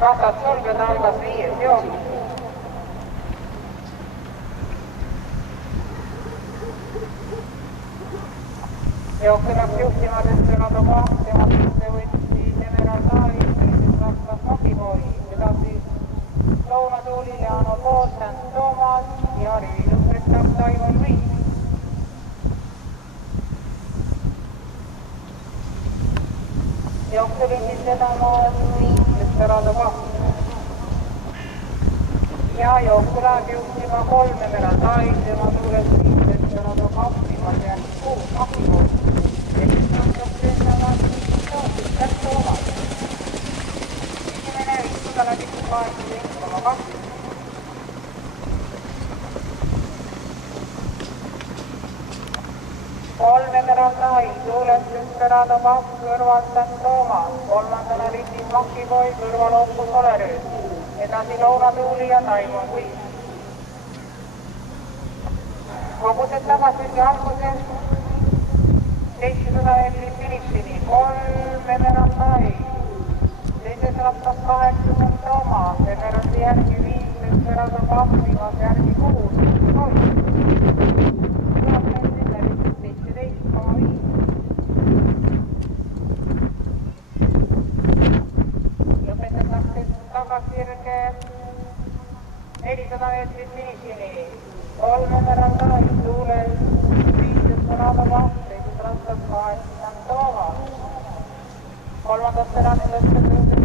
Kasat sulgeda algas 5. jook. Jooksu läks juhtima Desperado 2, tema piste võttis General David, raskas Makipoi, edasi Lõunatuuli, Leano Pool, St Thomas ja rivinumbrit saab Taimon Viis. Jooksu lindis vedama 5, Desperado 2. Ja jooksu läheb juhtima 3 General David, tema suures 5, Desperado 2, viimase järgi 6, Makipoi. Kolme Merandai, tuules Desperado 2, kõrval St Thomas, kolmandana lindis Makipoi, kõrval Opus Oleröös, edasi Lõunatuuli ja Taimon Viis. Kogused tagasõidu alguses 700 meetrit finišini, 3 Merandai, teises rattas 8 St Thomas, Emeraldi järgi 5, Desperado 2, viimase järgi 6, Toit. Lõpetatakse tagasirge 400 meetrit finišini, 3 Merandai, tuules 5 Desperado 2, teises rattas 8 St Thomas, kolmandasse rattesse tõuses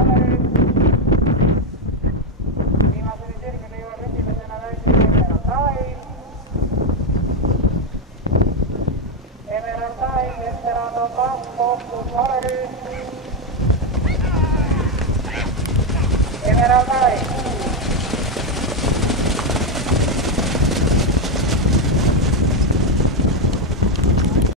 Oleröös, viimasele sirgele jõuab esimesena välja Emeraldai, Desperado 2, Opus Oleröös, Emeraldai.